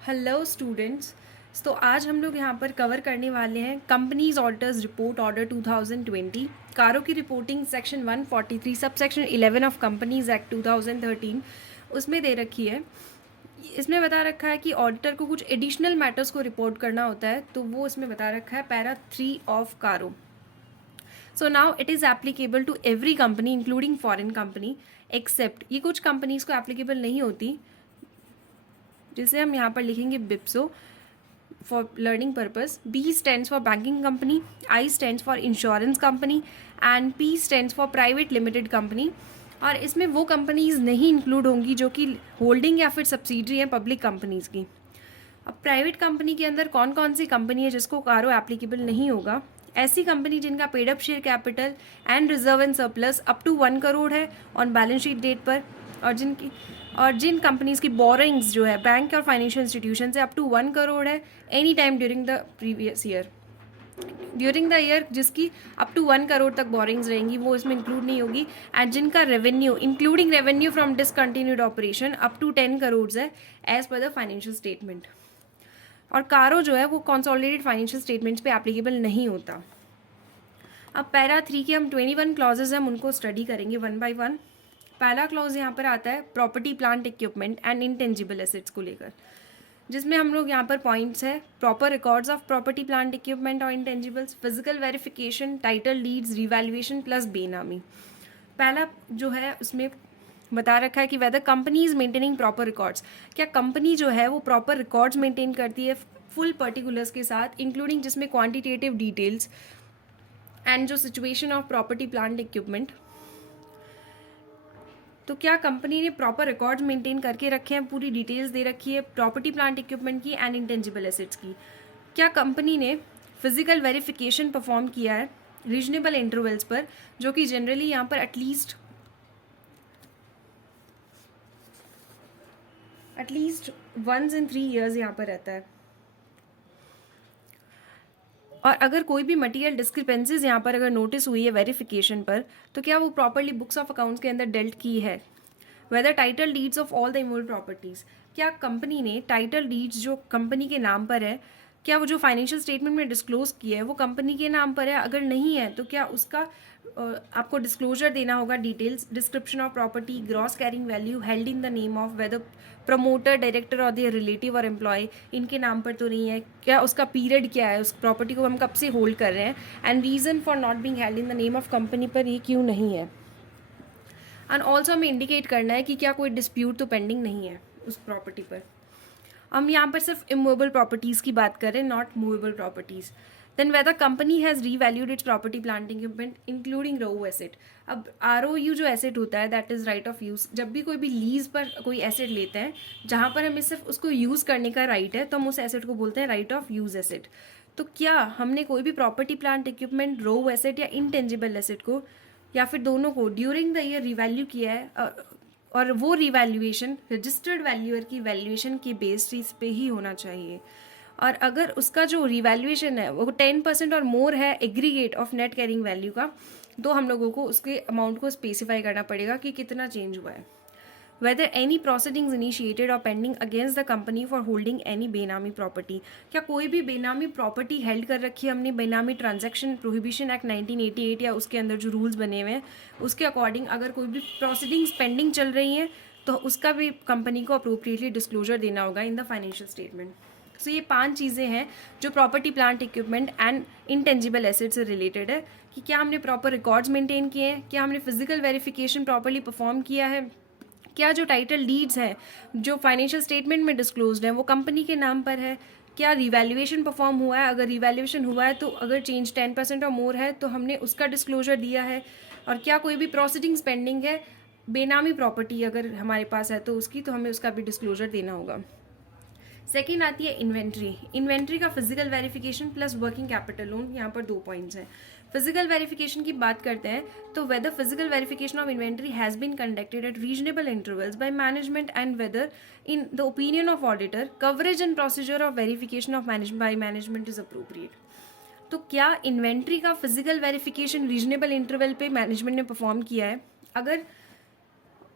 Hello students. तो आज हम लोग यहाँ पर कवर करने वाले हैं कंपनीज ऑडिटर्स रिपोर्ट ऑर्डर 2020, कारों की reporting section 143 sub section 11 of companies act 2013 उसमें दे रखी है। इसमें बता रखा है कि ऑडिटर को कुछ एडिशनल मैटर्स को रिपोर्ट करना होता है, तो वो इसमें बता रखा है para 3 of CARO. So now it is applicable to every company including foreign company except, ये कुछ कंपनीज को एप्लीकेबल नहीं होती, जिसे हम यहाँ पर लिखेंगे बिप्सो for learning purpose. B stands for banking company, I stands for insurance company and P stands for private limited company. और इसमें वो कंपनीज नहीं इंक्लूड होंगी जो कि होल्डिंग या फिर सब्सिडरी हैं पब्लिक कंपनीज की। अब प्राइवेट कंपनी के अंदर कौन कौन सी कंपनी है जिसको कारो एप्लीकेबल नहीं होगा? ऐसी कंपनी जिनका paid up share capital and reserve and surplus up to 1 crore है ऑन बैलेंस शीट डेट पर, और जिन कंपनीज की बोरिंग्स जो है बैंक और फाइनेंशियल इंस्टीट्यूशन से अप टू 1 करोड़ है any time during the previous year, during the year जिसकी अप टू 1 करोड़ तक बोरिंग्स रहेंगी वो इसमें इंक्लूड नहीं होगी। एंड जिनका revenue including revenue from discontinued operation up to 10 crore है as per the financial statement. और कारो जो है वो कंसोलिडेटेड फाइनेंशियल स्टेटमेंट्स पे एप्लीकेबल नहीं होता। अब पैरा 3 के हम 21 क्लॉजेज हैं, हम उनको स्टडी करेंगे वन बाय वन। पहला क्लॉज यहाँ पर आता है property plant equipment and intangible assets को लेकर, जिसमें हम लोग यहाँ पर पॉइंट्स है proper records of property plant equipment और intangibles, physical verification, title deeds, revaluation plus benami. पहला जो है उसमें बता रखा है कि whether company is maintaining proper records, क्या कंपनी जो है वो प्रॉपर रिकॉर्ड्स मेंटेन करती है फुल पर्टिकुलर्स के साथ, इंक्लूडिंग जिसमें क्वांटिटेटिव डिटेल्स एंड जो situation of property plant equipment. तो क्या कंपनी ने प्रॉपर रिकॉर्ड्स मेंटेन करके रखे हैं, पूरी डिटेल्स दे रखी है प्रॉपर्टी प्लांट इक्विपमेंट की एंड इंटेंजिबल एसेट्स की। क्या कंपनी ने फिजिकल वेरिफिकेशन परफॉर्म किया है रीजनेबल इंटरवल्स पर, जो कि जनरली यहाँ पर एटलीस्ट वंस इन 3 ईयर्स यहाँ पर रहता है। और अगर कोई भी मटेरियल डिस्क्रिपेंसीज यहाँ पर अगर नोटिस हुई है वेरिफिकेशन पर, तो क्या वो प्रॉपरली बुक्स ऑफ अकाउंट्स के अंदर डेल्ट की है। Whether title deeds of all the immovable properties, क्या कंपनी ने टाइटल डीड्स जो कंपनी के नाम पर है, क्या वो जो फाइनेंशियल स्टेटमेंट में डिस्क्लोज किया है वो कंपनी के नाम पर है, अगर नहीं है तो क्या उसका आपको डिस्क्लोजर देना होगा details, description of property, gross carrying value, held in the name of whether promoter, director और देयर रिलेटिव और एम्प्लॉय इनके नाम पर तो नहीं है, क्या उसका पीरियड क्या है, उस प्रॉपर्टी को हम कब से होल्ड कर रहे हैं, and reason for not being held in the name of company पर ये क्यों नहीं है। एंड ऑल्सो हमें इंडिकेट करना है कि क्या कोई डिस्प्यूट तो पेंडिंग नहीं है उस प्रॉपर्टी पर। हम यहाँ पर सिर्फ इमूवेबल प्रॉपर्टीज़ की बात करें, not movable properties. Then whether company has revalued its property plant equipment including ROU asset. अब ROU जो एसेट होता है that is right of use, जब भी कोई भी लीज पर कोई एसेट लेते हैं जहाँ पर हमें सिर्फ उसको यूज़ करने का राइट है, तो हम उस एसेट को बोलते हैं राइट ऑफ यूज़ एसेट। तो क्या हमने कोई भी property plant equipment, ROU asset या इंटेंजिबल एसेट को या फिर दोनों को ड्यूरिंग द ईयर रिवैल्यू किया है, और वो रिवैल्यूएशन रजिस्टर्ड वैल्यूअर की वैल्यूएशन के बेसिस पे ही होना चाहिए। और अगर उसका जो रिवैल्यूएशन है वो 10% और मोर है aggregate of net carrying value का, तो हम लोगों को उसके अमाउंट को स्पेसिफाई करना पड़ेगा कि कितना चेंज हुआ है। वेदर एनी प्रोसीडिंग्स इनिशिएटेड और pending against the company for holding any बेनामी प्रॉपर्टी, क्या कोई भी बेनामी प्रॉपर्टी हेल्ड कर रखी है हमने, बेनामी ट्रांजैक्शन प्रोहिबिशन एक्ट 1988 या उसके अंदर जो रूल्स बने हुए हैं उसके अकॉर्डिंग अगर कोई भी प्रोसीडिंग्स पेंडिंग चल रही हैं तो उसका भी कंपनी को अप्रोप्रिएटली डिस्क्लोजर देना होगा इन द फाइनेंशियल स्टेटमेंट। सो ये 5 चीज़ें हैं जो property plant equipment and intangible asset से रिलेटेड है, कि क्या हमने प्रॉपर रिकॉर्ड्स मेंटेन किए हैं, क्या हमने फिजिकल वेरिफिकेशन प्रॉपरली परफॉर्म किया है, क्या जो टाइटल डीड्स हैं जो फाइनेंशियल स्टेटमेंट में डिस्क्लोज्ड हैं वो कंपनी के नाम पर है, क्या रिवैल्यूएशन परफॉर्म हुआ है, अगर रिवैल्यूएशन हुआ है तो अगर चेंज 10% और मोर है तो हमने उसका डिस्क्लोजर दिया है, और क्या कोई भी प्रोसीडिंग्स पेंडिंग है बेनामी प्रॉपर्टी अगर हमारे पास है तो उसकी, तो हमें उसका भी डिस्क्लोजर देना होगा। सेकेंड आती है इन्वेंट्री। इन्वेंट्री का physical verification plus working capital loan, यहाँ पर 2 पॉइंट्स हैं। फिजिकल वेरिफिकेशन की बात करते हैं तो whether physical verification of inventory has been conducted at reasonable intervals by management and whether in the opinion of auditor coverage and procedure of verification of by management is appropriate. तो क्या inventory का physical verification reasonable interval पे management ने perform किया है, अगर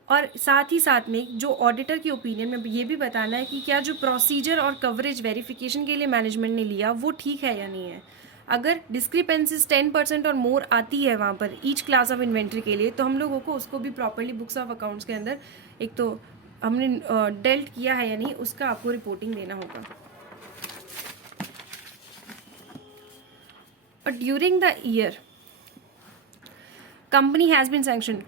और साथ ही साथ में जो ऑडिटर की ओपिनियन में ये भी बताना है कि क्या जो प्रोसीजर और कवरेज वेरिफिकेशन के लिए मैनेजमेंट ने लिया वो ठीक है या नहीं है। अगर डिस्क्रिपेंसीज 10% और मोर आती है वहाँ पर ईच क्लास ऑफ इन्वेंट्री के लिए, तो हम लोगों को उसको भी प्रॉपरली बुक्स ऑफ अकाउंट्स के अंदर एक तो हमने डेल्ट किया है या नहीं उसका आपको रिपोर्टिंग देना होगा। और during the year company has been sanction.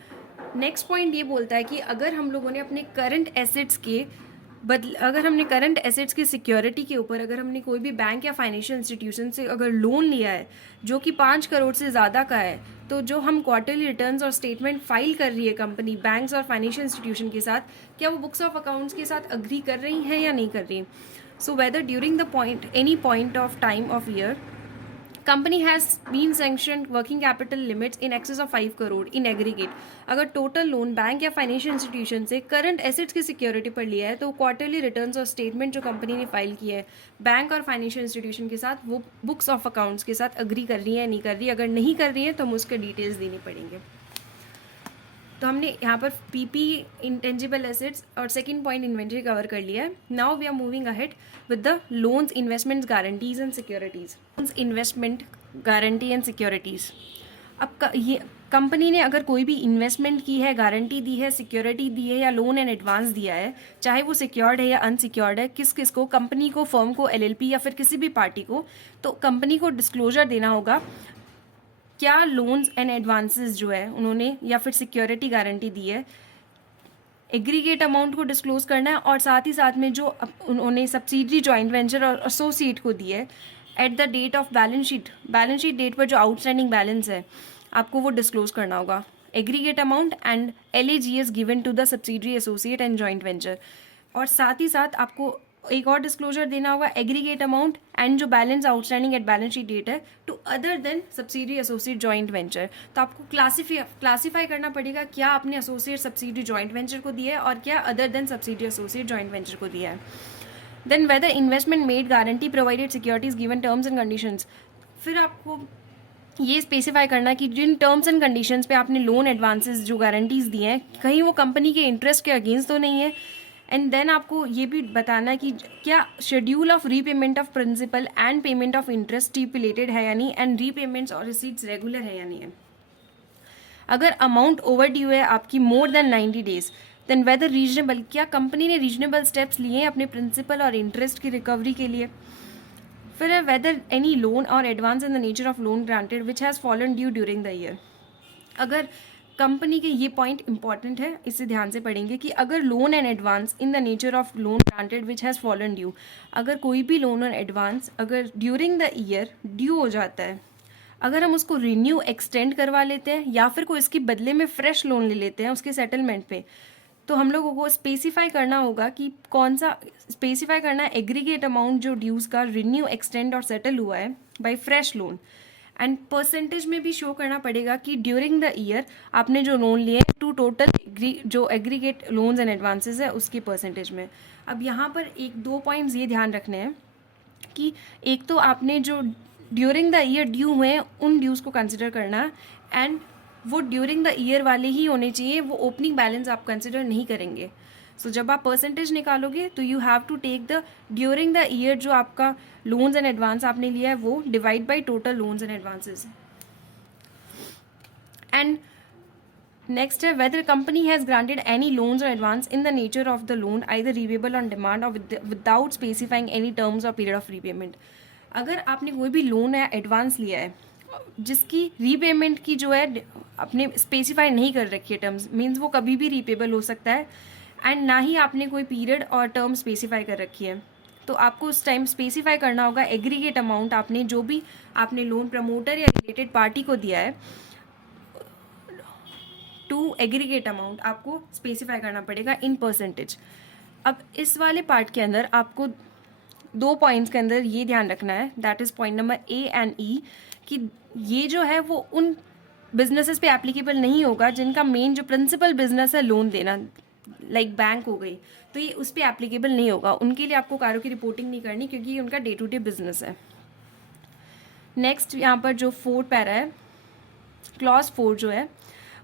Next point ये बोलता है कि अगर हम लोगों ने अपने करंट एसेट्स के अगर हमने करंट एसेट्स की सिक्योरिटी के ऊपर अगर हमने कोई भी बैंक या फाइनेंशियल इंस्टीट्यूशन से अगर लोन लिया है जो कि 5 करोड़ से ज़्यादा का है, तो जो हम क्वार्टरली रिटर्न्स और स्टेटमेंट फाइल कर रही है कंपनी बैंक्स और फाइनेंशियल इंस्टीट्यूशन के साथ, क्या वो बुक्स ऑफ अकाउंट्स के साथ अग्री कर रही हैं या नहीं कर रही। So whether during the point any point of time of year company has been sanctioned working capital limits in excess of 5 crore in aggregate. अगर टोटल लोन बैंक या फाइनेंशियल इंस्टीट्यूशन से करंट एसेट्स की सिक्योरिटी पर लिया है, तो quarterly returns और statement जो कंपनी ने फाइल किया है बैंक और फाइनेंशियल इंस्टीट्यूशन के साथ, वो बुक्स ऑफ अकाउंट्स के साथ अग्री कर रही है या नहीं कर रही है। अगर नहीं कर रही है तो हम उसके डिटेल्स देने पड़ेंगे। तो हमने यहाँ पर पीपी इंटेंजिबल एसेट्स और सेकंड पॉइंट इन्वेंट्री कवर कर लिया है। Now we are moving ahead with the loans, investments, guarantees and securities. Loans, investment, guarantee and securities. अब ये कंपनी ने अगर कोई भी इन्वेस्टमेंट की है, गारंटी दी है, सिक्योरिटी दी है या लोन एंड एडवांस दिया है, चाहे वो सिक्योर्ड है या अनसिक्योर्ड है, किस किस को, कंपनी को, फर्म को, एलएलपी या फिर किसी भी पार्टी को, तो कंपनी को डिस्क्लोजर देना होगा क्या लोन्स एंड एडवांसेस जो है उन्होंने या फिर सिक्योरिटी गारंटी दी है, एग्रीगेट अमाउंट को डिस्क्लोज करना है, और साथ ही साथ में जो उन्होंने सब्सिडरी, जॉइंट वेंचर और एसोसिएट को दी है at the date of balance sheet date पर जो आउटस्टैंडिंग बैलेंस है आपको वो डिस्क्लोज करना होगा। Aggregate amount and LAGS given to the subsidiary, associate and joint venture. और साथ ही साथ आपको एक और डिस्क्लोजर देना होगा, एग्रीगेट अमाउंट एंड जो balance outstanding at balance sheet date है to other than subsidiary, associate, joint venture. तो आपको क्लासीफाई करना पड़ेगा क्या आपने एसोसिएट, सब्सिडरी, जॉइंट वेंचर को दिया है और क्या other than subsidiary, associate, joint venture को दिया है। Then whether investment made, guarantee provided, securities given, terms and conditions. फिर आपको ये स्पेसिफाई करना कि जिन टर्म्स एंड कंडीशंस पे आपने लोन, एडवांसेस, जो गारंटीज दिए हैं, कहीं वो कंपनी के इंटरेस्ट के अगेंस्ट तो नहीं है। एंड देन आपको ये भी बताना कि क्या schedule of repayment of principal and payment of interest stipulated है या नहीं, एंड रीपेमेंट्स और रिसीट्स रेगुलर है या नहीं है। अगर अमाउंट ओवर ड्यू है आपकी more than 90 days, then whether reasonable, क्या कंपनी ने रीजनेबल स्टेप्स लिए हैं अपने प्रिंसिपल और इंटरेस्ट की रिकवरी के लिए। फिर है वेदर एनी लोन और advance in the nature of loan granted which has fallen due during the year. अगर कंपनी के, ये पॉइंट इंपॉर्टेंट है, इसे ध्यान से पढ़ेंगे कि अगर loan and advance in the nature of loan granted which has fallen due, अगर कोई भी लोन और एडवांस अगर ड्यूरिंग द ईयर ड्यू हो जाता है, अगर हम उसको रिन्यू, एक्सटेंड करवा लेते हैं या फिर कोई इसके बदले में फ्रेश लोन ले लेते हैं उसके सेटलमेंट पे, तो हम लोगों को स्पेसिफाई करना होगा कि कौन सा, स्पेसिफाई करना है एग्रीगेट अमाउंट जो ड्यूज़ का रिन्यू, एक्सटेंड और सेटल हुआ है by fresh loan, and percentage में भी शो करना पड़ेगा कि ड्यूरिंग द ईयर आपने जो लोन लिए टू टोटल जो एग्रीगेट लोन्स एंड एडवांसेस है उसकी परसेंटेज में। अब यहाँ पर एक दो पॉइंट्स ये ध्यान रखने हैं कि एक तो आपने जो ड्यूरिंग द ईयर ड्यू हुए हैं उन ड्यूज़ को कंसिडर करना है, एंड वो ड्यूरिंग द ईयर वाले ही होने चाहिए, वो ओपनिंग बैलेंस आप कंसिडर नहीं करेंगे। सो जब आप परसेंटेज निकालोगे तो you have to take the during the year जो आपका लोन्स एंड एडवांस आपने लिया है वो divide by total loans and advances. And next है whether company has granted any loans और advance in the nature of the loan either repayable on demand और without specifying any terms और period of repayment. अगर आपने कोई भी loan या advance लिया है जिसकी रीपेमेंट की जो है आपने स्पेसिफाई नहीं कर रखी है टर्म्स, मीन्स वो कभी भी रीपेबल हो सकता है, एंड ना ही आपने कोई पीरियड और टर्म स्पेसिफाई कर रखी है, तो आपको उस टाइम स्पेसिफाई करना होगा एग्रीगेट अमाउंट आपने जो भी आपने लोन प्रमोटर या रिलेटेड पार्टी को दिया है, टू एग्रीगेट अमाउंट आपको स्पेसिफाई करना पड़ेगा इन परसेंटेज। अब इस वाले पार्ट के अंदर आपको दो पॉइंट्स के अंदर ये ध्यान रखना है, that is point number A and E, कि ये जो है वो उन बिजनेसेस पे एप्लीकेबल नहीं होगा जिनका मेन जो प्रिंसिपल बिजनेस है लोन देना, लाइक बैंक हो गई, तो ये उस पर एप्लीकेबल नहीं होगा, उनके लिए आपको कारों की रिपोर्टिंग नहीं करनी क्योंकि ये उनका डे टू डे बिजनेस है। नेक्स्ट यहाँ पर जो 4 पैरा है, क्लॉज 4 जो है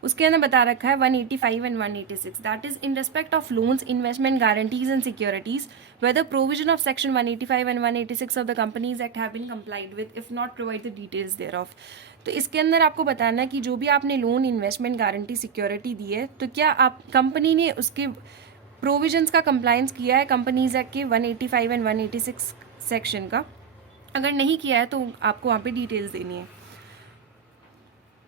उसके अंदर बता रखा है 185 and 186, that is in respect of loans, investment guarantees and securities whether provision of section 185 and 186 of the Companies Act have been complied with, if not provide the details thereof। तो इसके अंदर आपको बताना है कि जो भी आपने लोन, इन्वेस्टमेंट, गारंटी, सिक्योरिटी दी है तो क्या आप कंपनी ने उसके प्रोविजंस का कंप्लायंस किया है कंपनीज एक्ट के 185 एंड 186 सेक्शन का। अगर नहीं किया है तो आपको वहाँ पे डिटेल्स देनी है।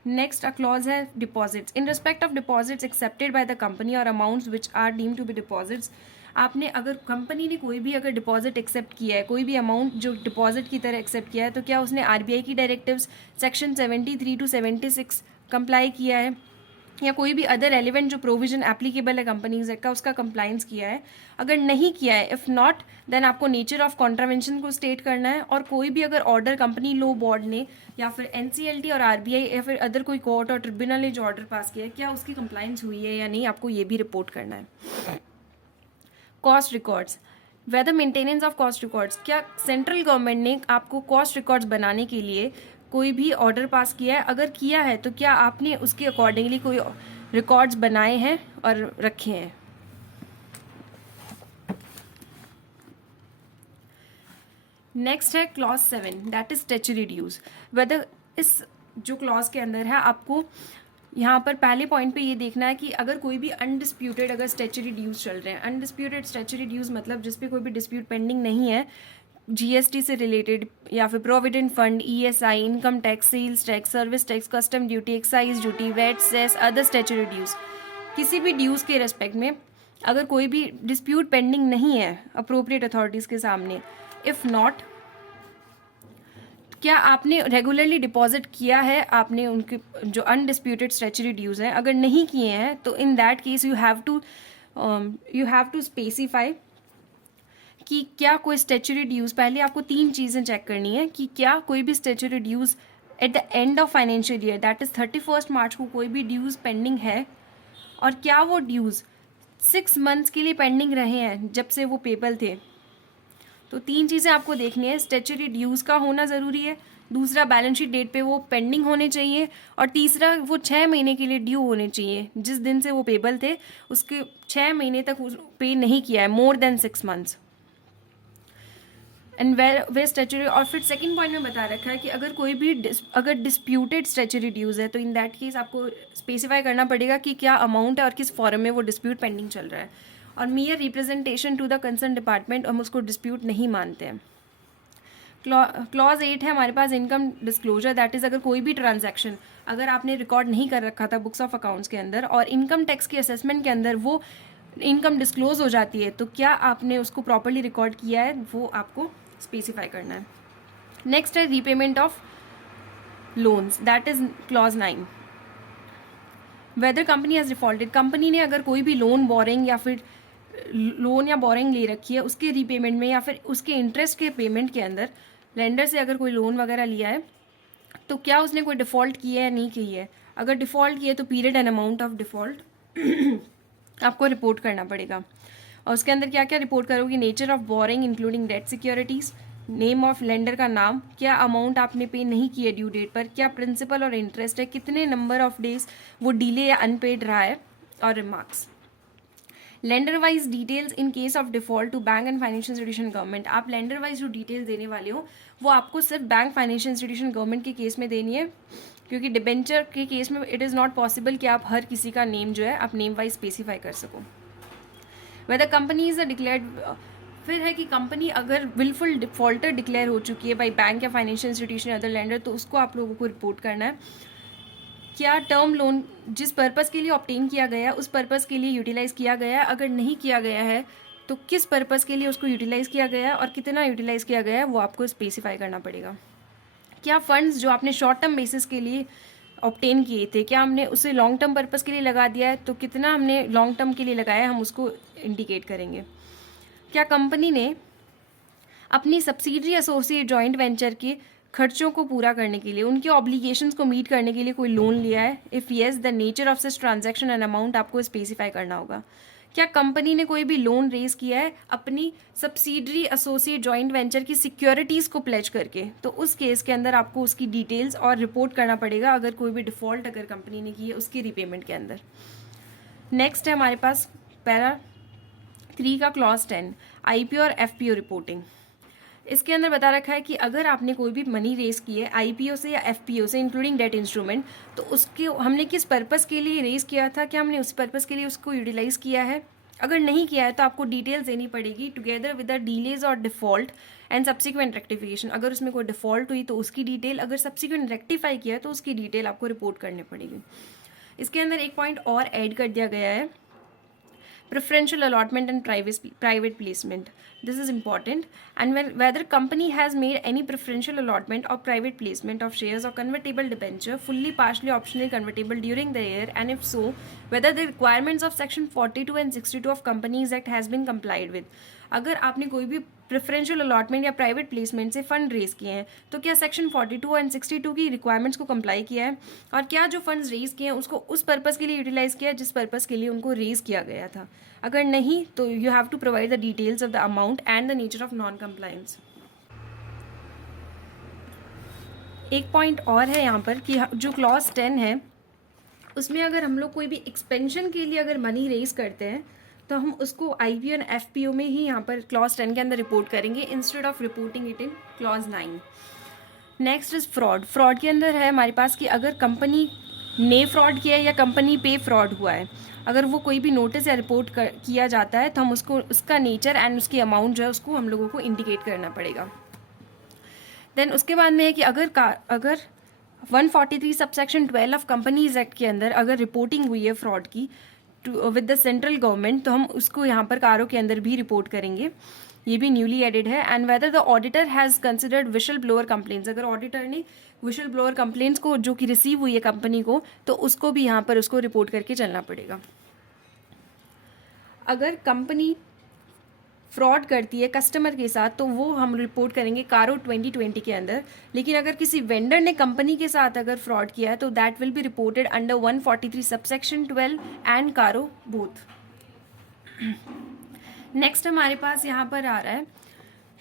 नेक्स्ट क्लॉज है deposits. In respect of deposits accepted by the company और amounts which are deemed to be deposits, आपने अगर कंपनी ने कोई भी अगर डिपॉजिट एक्सेप्ट किया है, कोई भी अमाउंट जो डिपॉजिट की तरह एक्सेप्ट किया है, तो क्या उसने आरबीआई की डायरेक्टिव्स सेक्शन 73 टू 76 कंप्लाई किया है, या कोई भी अदर रेलिवेंट जो प्रोविजन एप्लीकेबल है कंपनीज एक्ट का उसका कंप्लायंस किया है। अगर नहीं किया है, इफ़ नॉट, देन आपको नेचर ऑफ कॉन्ट्रावेंशन को स्टेट करना है, और कोई भी अगर ऑर्डर कंपनी लॉ बोर्ड ने या फिर एनसीएलटी और आरबीआई या फिर अदर कोई कोर्ट और ट्रिब्यूनल ने जो ऑर्डर पास किया है, क्या उसकी कंप्लायंस हुई है या नहीं, आपको ये भी रिपोर्ट करना है। Cost records, whether maintenance of cost records, क्या सेंट्रल गवर्नमेंट ने आपको कॉस्ट रिकॉर्ड्स बनाने के लिए कोई भी ऑर्डर पास किया है? अगर किया है तो क्या आपने उसके अकॉर्डिंगली कोई रिकॉर्ड्स बनाए हैं और रखे हैं? नेक्स्ट है clause 7, that is statutory dues. Whether इस जो क्लॉज के अंदर है, आपको यहाँ पर पहले पॉइंट पे ये देखना है कि अगर कोई भी अनडिस्प्यूटेड अगर स्टैच्यूटरी ड्यूज चल रहे हैं, अनडिस्प्यूटेड स्टैच्यूटरी ड्यूज मतलब जिस पे कोई भी डिस्प्यूट पेंडिंग नहीं है, जीएसटी से रिलेटेड या फिर provident fund, ESI, income tax, sales tax, service tax, custom duty, excise duty, VAT, cess, other statutory dues, किसी भी ड्यूज के रेस्पेक्ट में अगर कोई भी डिस्प्यूट पेंडिंग नहीं है अप्रोप्रिएट अथॉरिटीज़ के सामने, इफ़ नॉट, क्या आपने रेगुलरली डिपॉजिट किया है आपने उनके जो अनडिस्प्यूटेड स्टैच्यूटरी ड्यूज हैं? अगर नहीं किए हैं तो in that case you have to specify कि क्या कोई स्टैच्यूटरी ड्यूज, पहले आपको 3 चीज़ें चेक करनी है कि क्या कोई भी statutory dues at the end of financial year, that is 31 March को कोई भी ड्यूज पेंडिंग है, और क्या वो ड्यूज 6 मंथ्स के लिए पेंडिंग रहे हैं जब से वो पेबल थे। तो 3 चीज़ें आपको देखनी है, स्टैच्यूटरी ड्यूज का होना ज़रूरी है, दूसरा बैलेंस शीट डेट पे वो पेंडिंग होने चाहिए, और तीसरा वो 6 महीने के लिए ड्यू होने चाहिए। जिस दिन से वो पेबल थे उसके 6 महीने तक पे नहीं किया है, more than 6 months. And way statutory, और फिर सेकंड पॉइंट में बता रखा है कि अगर कोई भी अगर डिस्प्यूटेड स्टैच्यूटरी ड्यूज है तो इन दैट केस आपको स्पेसिफाई करना पड़ेगा कि क्या अमाउंट है और किस फॉर्म में वो डिस्प्यूट पेंडिंग चल रहा है, और mere representation to the concern department हम उसको डिस्प्यूट नहीं मानते हैं। क्लॉज 8 है हमारे पास इनकम डिस्क्लोजर, दैट इज़ अगर कोई भी ट्रांजैक्शन अगर आपने रिकॉर्ड नहीं कर रखा था बुक्स ऑफ अकाउंट्स के अंदर और इनकम टैक्स के असेसमेंट के अंदर वो इनकम डिस्क्लोज हो जाती है, तो क्या आपने उसको प्रॉपरली रिकॉर्ड किया है, वो आपको स्पेसिफाई करना है। नेक्स्ट है repayment of loans, that is clause 9। Weather company has defaulted, company ने अगर कोई भी लोन बोरिंग या फिर लोन या बोरिंग ले रखी है उसके रीपेमेंट में या फिर उसके इंटरेस्ट के पेमेंट के अंदर लेंडर से अगर कोई लोन वगैरह लिया है तो क्या उसने कोई डिफ़ॉल्ट की है या नहीं की है। अगर डिफ़ॉल्ट की है तो period and amount of default आपको रिपोर्ट करना पड़ेगा, और उसके अंदर क्या क्या रिपोर्ट करोगे, nature of borrowing including debt securities, name of lender का नाम, क्या अमाउंट आपने पे नहीं की है ड्यू डेट पर, क्या प्रिंसिपल और इंटरेस्ट है, कितने नंबर ऑफ डेज वो डिले या अनपेड रहा है, और remarks. Lender wise details in case of default to bank and financial institution government, आप लेंडर वाइज जो डिटेल्स देने वाले हो वो आपको सिर्फ बैंक फाइनेंशियल इंस्टीट्यूशन गवर्नमेंट के केस में देनी है, क्योंकि डिबेंचर के केस में इट इज़ नॉट पॉसिबल कि आप हर किसी का नेम जो है आप नेम वाइज स्पेसिफाई कर सको। Weather company is a declared, फिर है कि कंपनी अगर विलफुल डिफॉल्टर डिक्लेयर हो चुकी है बाई बैंक या फाइनेंशियल इंस्टीट्यूशन अदर लेंडर, तो उसको आप लोगों को रिपोर्ट करना है। क्या टर्म लोन जिस पर्पज़ के लिए ऑब्टेन किया गया है उस पर्पज़ के लिए यूटिलाइज़ किया गया है, अगर नहीं किया गया है तो किस पर्पज़ के लिए उसको यूटिलाइज़ किया गया है और कितना यूटिलाइज़ किया गया है वो आपको स्पेसिफाई करना पड़ेगा। क्या फंड्स जो आपने शॉर्ट टर्म बेसिस के लिए ऑब्टेन किए थे क्या हमने उसे लॉन्ग टर्म पर्पज़ के लिए लगा दिया है, तो कितना हमने लॉन्ग टर्म के लिए लगाया है हम उसको इंडिकेट करेंगे। क्या कंपनी ने अपनी सब्सिडरी एसोसिएट जॉइंट वेंचर के खर्चों को पूरा करने के लिए उनके ऑब्लिगेशंस को मीट करने के लिए कोई लोन लिया है, if yes the nature of such transaction and amount आपको स्पेसिफाई करना होगा। क्या कंपनी ने कोई भी लोन रेज किया है अपनी सब्सिडरी एसोसिएट जॉइंट वेंचर की सिक्योरिटीज़ को प्लेज करके, तो उस केस के अंदर आपको उसकी डिटेल्स और रिपोर्ट करना पड़ेगा अगर कोई भी डिफ़ॉल्ट अगर कंपनी ने की है उसकी रीपेमेंट के अंदर। नेक्स्ट है हमारे पास पैरा 3 का क्लॉज 10 आईपीओ और एफपीओ रिपोर्टिंग। इसके अंदर बता रखा है कि अगर आपने कोई भी मनी रेस की है आईपीओ से या एफपीओ से इंक्लूडिंग डेट इंस्ट्रूमेंट, तो उसके हमने किस पर्पज़ के लिए रेस किया था, क्या हमने उस पर्पज़ के लिए उसको यूटिलाइज़ किया है। अगर नहीं किया है तो आपको डिटेल्स देनी पड़ेगी टुगेदर विद द डीलेज और डिफ़ॉल्ट एंड सब्सिक्वेंट रेक्टिफिकेशन। अगर उसमें कोई डिफ़ॉल्ट हुई तो उसकी डिटेल, अगर सब्सिक्वेंट रेक्टिफाई किया तो उसकी डिटेल आपको रिपोर्ट करनी पड़ेगी। इसके अंदर एक पॉइंट और ऐड कर दिया गया है, preferential allotment and private placement. This is important. And whether company has made any preferential allotment or private placement of shares or convertible debenture, fully, partially, optionally convertible during the year, and if so, whether the requirements of section 42 and 62 of Companies Act has been complied with. अगर आपने कोई भी preferential allotment या private placement से fund raise किए हैं तो क्या सेक्शन 42 एंड 62 की रिक्वायरमेंट्स को कंप्लाई किया है, और क्या जो फंड्स रेज किए हैं उसको उस पर्पज़ के लिए यूटिलाइज किया है जिस पर्पज़ के लिए उनको रेज किया गया था। अगर नहीं तो you have to provide the details of the amount and the nature of non compliance. एक पॉइंट और है यहाँ पर कि जो क्लॉज 10 है उसमें अगर हम लोग कोई भी एक्सपेंशन के लिए अगर मनी रेज करते हैं तो हम उसको आईपीओ एंड एफपीओ में ही यहाँ पर क्लॉज 10 के अंदर रिपोर्ट करेंगे instead of reporting it in clause 9। Next is fraud. Fraud के अंदर है हमारे पास कि अगर कंपनी ने फ्रॉड किया है या कंपनी पे फ्रॉड हुआ है, अगर वो कोई भी नोटिस या रिपोर्ट किया जाता है तो हम उसको उसका नेचर एंड उसकी अमाउंट जो है उसको हम लोगों को इंडिकेट करना पड़ेगा। देन उसके बाद में है कि अगर 143 सबसेक्शन 12 ऑफ कंपनीज एक्ट के अंदर अगर रिपोर्टिंग हुई है फ्रॉड की विद द सेंट्रल गवर्नमेंट तो हम उसको यहाँ पर कारों के अंदर भी रिपोर्ट करेंगे, ये भी न्यूली एडेड है। And whether the auditor has considered we shall blower complaints, अगर ऑडिटर ने विशल ब्लोअर कंप्लेंट्स को जो कि रिसीव हुई है कंपनी को तो उसको भी यहाँ पर उसको रिपोर्ट करके चलना पड़ेगा। अगर कंपनी फ्रॉड करती है कस्टमर के साथ तो वो हम रिपोर्ट करेंगे कारो 2020 के अंदर, लेकिन अगर किसी वेंडर ने कंपनी के साथ अगर फ्रॉड किया है तो that will be reported under 143 subsection 12 and कारो बोथ। नेक्स्ट हमारे पास यहाँ पर आ रहा है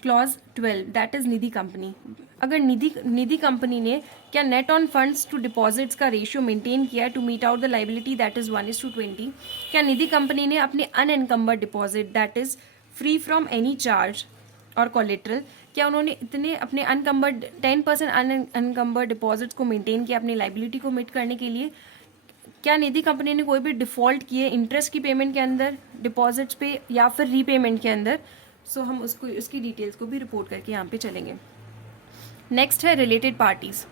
clause 12 that is Nidhi company. अगर निधि कंपनी ने क्या net owned funds to deposits का रेशियो मेंटेन किया to meet out the liability that is 1:20, क्या निधि कंपनी ने अपने unencumbered deposit that is free from any charge और कोलेट्रल, क्या उन्होंने इतने अपने अनकम्बर्ड 10% अनकम्बर्ड डिपॉजिट्स को मेंटेन किया अपनी लाइबिलिटी को मीट करने के लिए। क्या निधि कंपनी ने कोई भी डिफ़ॉल्ट किए इंटरेस्ट की पेमेंट के अंदर, डिपॉजिट्स पे या फिर रीपेमेंट के अंदर, सो हम उसको उसकी डिटेल्स को भी रिपोर्ट करके यहाँ पे चलेंगे। नेक्स्ट है related parties.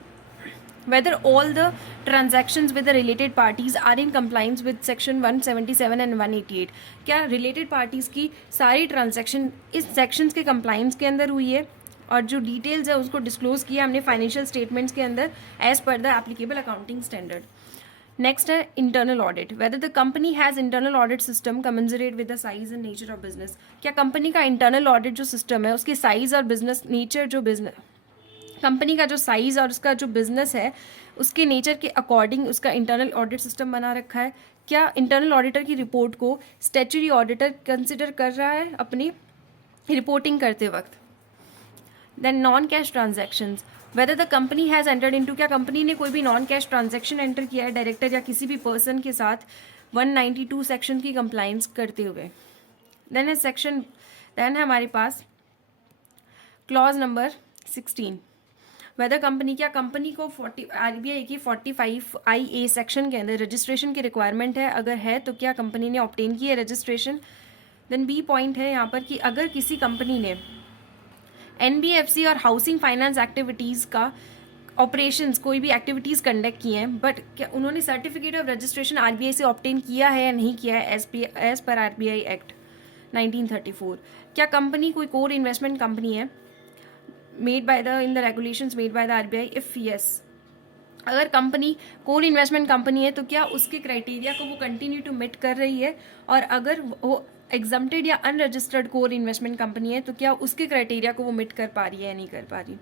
Whether all the transactions with the related parties are in compliance with section 177 and 188, क्या related parties की सारी transaction इस sections के compliance के अंदर हुई है और जो details है उसको disclose किया हमने financial statements के अंदर as per the applicable accounting standard। Next है internal audit. Whether the company has internal audit system commensurate with the size and nature of business, क्या कंपनी का इंटरनल ऑडिट जो सिस्टम है उसकी साइज और business nature, जो business company का जो साइज़ और उसका जो बिजनेस है उसके नेचर के अकॉर्डिंग उसका इंटरनल ऑडिट सिस्टम बना रखा है। क्या इंटरनल ऑडिटर की रिपोर्ट को स्टैट्यूटरी ऑडिटर कंसिडर कर रहा है अपनी रिपोर्टिंग करते वक्त। Then non cash transactions. Whether the company has entered into, क्या कंपनी ने कोई भी नॉन कैश ट्रांजैक्शन एंटर किया है डायरेक्टर या किसी भी पर्सन के साथ 192 सेक्शन की कंप्लाइंस करते हुए। देन है हमारे पास क्लॉज नंबर 16। वेदर कंपनी, क्या कंपनी को आरबीआई की 45 IA सेक्शन के अंदर रजिस्ट्रेशन की रिक्वायरमेंट है, अगर है तो क्या कंपनी ने ऑब्टेन की है रजिस्ट्रेशन। देन बी पॉइंट है यहाँ पर कि अगर किसी कंपनी ने NBFC और हाउसिंग फाइनेंस एक्टिविटीज़ का ऑपरेशंस कोई भी एक्टिविटीज़ कंडक्ट किए हैं बट क्या उन्होंने सर्टिफिकेट ऑफ रजिस्ट्रेशन आरबीआई से ऑब्टेन किया है या नहीं किया है एज पर आरबीआई एक्ट 1934। क्या कंपनी कोई कोर इन्वेस्टमेंट कंपनी है made by the in the regulations made by the RBI, if yes, अगर कंपनी कोर इन्वेस्टमेंट कंपनी है तो क्या उसके क्राइटेरिया को वो कंटिन्यू टू मीट कर रही है, और अगर वो एग्जम्प्टेड या अनरजिस्टर्ड कोर इन्वेस्टमेंट कंपनी है तो क्या उसके क्राइटेरिया को वो मीट कर पा रही है या नहीं कर पा रही।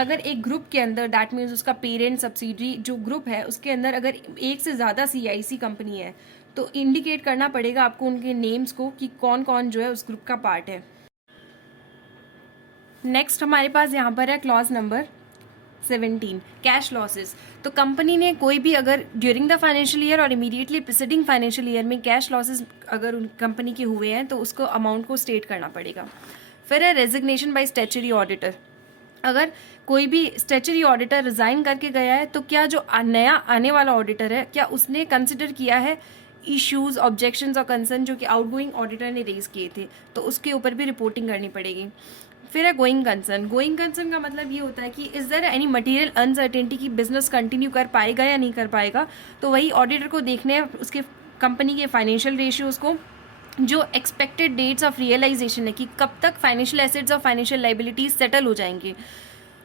अगर एक ग्रुप के अंदर, दैट मीन्स उसका पेरेंट सब्सिडरी जो ग्रुप है उसके अंदर अगर एक से ज़्यादा CIC कंपनी है तो इंडिकेट करना पड़ेगा आपको उनके नेम्स को कि कौन कौन जो है उस ग्रुप का पार्ट है। नेक्स्ट हमारे पास यहाँ पर है क्लॉज नंबर 17, कैश लॉसेस। तो कंपनी ने कोई भी अगर ड्यूरिंग द फाइनेंशियल ईयर और इमीडिएटली प्रिसीडिंग फाइनेंशियल ईयर में कैश लॉसेस अगर उन कंपनी के हुए हैं तो उसको अमाउंट को स्टेट करना पड़ेगा। फिर है रेजिग्नेशन बाय स्टैच्यूटरी ऑडिटर। अगर कोई भी स्टैच्यूटरी ऑडिटर रिजाइन करके गया है तो क्या जो नया आने वाला ऑडिटर है क्या उसने कंसिडर किया है इश्यूज, ऑब्जेक्शंस और कंसर्न जो कि आउटगोइंग ऑडिटर ने रेज किए थे, तो उसके ऊपर भी रिपोर्टिंग करनी पड़ेगी। फिर है गोइंग कंसर्न। गोइंग कंसर्न का मतलब ये होता है कि is there any material uncertainty कि बिजनेस कंटिन्यू कर पाएगा या नहीं कर पाएगा, तो वही ऑडिटर को देखने हैं उसके कंपनी के फाइनेंशियल रेशियोज को, जो एक्सपेक्टेड डेट्स ऑफ रियलाइजेशन है कि कब तक फाइनेंशियल एसेट्स और फाइनेंशियल लाइबिलिटीज सेटल हो जाएंगे,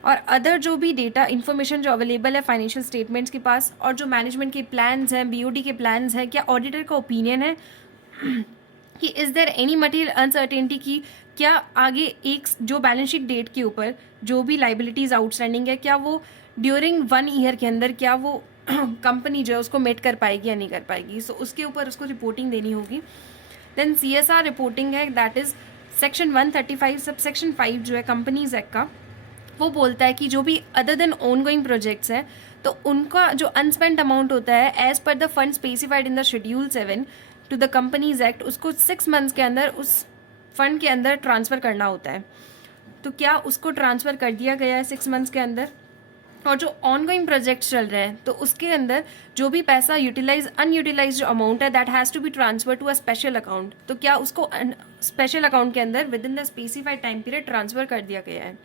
और अदर जो भी डेटा इन्फॉर्मेशन जो अवेलेबल है फाइनेंशियल स्टेटमेंट्स के पास, और जो मैनेजमेंट के प्लान्स हैं, BOD के प्लान्स हैं, क्या ऑडिटर का ओपिनियन है कि is there any material uncertainty की क्या आगे एक जो बैलेंस शीट डेट के ऊपर जो भी लाइबिलिटीज़ आउटस्टैंडिंग है क्या वो ड्यूरिंग 1 ईयर के अंदर क्या वो कंपनी जो है उसको मेट कर पाएगी या नहीं कर पाएगी, सो उसके ऊपर उसको रिपोर्टिंग देनी होगी। देन CSR रिपोर्टिंग है, that is section 135 sub section 5 जो है कंपनीज एक्ट का, वो बोलता है कि जो भी other than on going projects हैं तो उनका जो अनस्पेंड अमाउंट होता है as per the fund specified in the schedule 7 to the companies act, उसको 6 मंथ्स के अंदर उस फंड के अंदर ट्रांसफ़र करना होता है। तो क्या उसको ट्रांसफ़र कर दिया गया है 6 मंथ्स के अंदर? और जो ऑन गोइंग प्रोजेक्ट्स चल रहे हैं तो उसके अंदर जो भी पैसा यूटिलाइज अनयूटिलाइज जो अमाउंट है that has to be transfer to a special account, तो क्या उसको स्पेशल अकाउंट के अंदर within the specified time period transfer कर दिया गया है।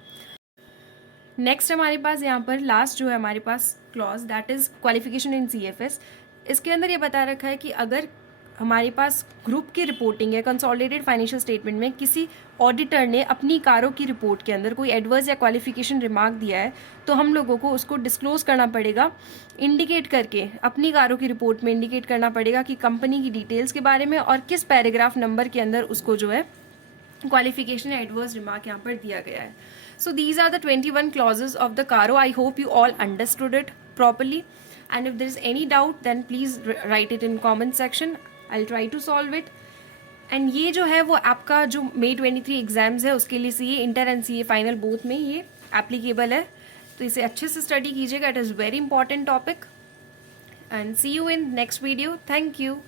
नेक्स्ट हमारे पास यहाँ पर लास्ट जो है हमारे पास clause that is qualification in CFS। इसके अंदर ये बता रखा है कि अगर हमारे पास ग्रुप की रिपोर्टिंग है कंसोलिडेटेड फाइनेंशियल स्टेटमेंट में, किसी ऑडिटर ने अपनी कारों की रिपोर्ट के अंदर कोई एडवर्स या क्वालिफिकेशन रिमार्क दिया है तो हम लोगों को उसको डिस्क्लोज करना पड़ेगा, इंडिकेट करके अपनी कारों की रिपोर्ट में इंडिकेट करना पड़ेगा कि कंपनी की डिटेल्स के बारे में और किस पैराग्राफ नंबर के अंदर उसको जो है क्वालिफिकेशन या एडवर्स रिमार्क यहाँ पर दिया गया है। So these are the 21 clauses of the CARO. I hope you all understood it properly. And if there is any doubt, then please write it in comment section. I'll try to solve it. And ये जो है वो आपका जो May 23 exams है उसके लिए CA inter and CA final both में ये एप्लीकेबल है, तो इसे अच्छे से स्टडी कीजिएगा. It is very important topic. And see you in next video. Thank you.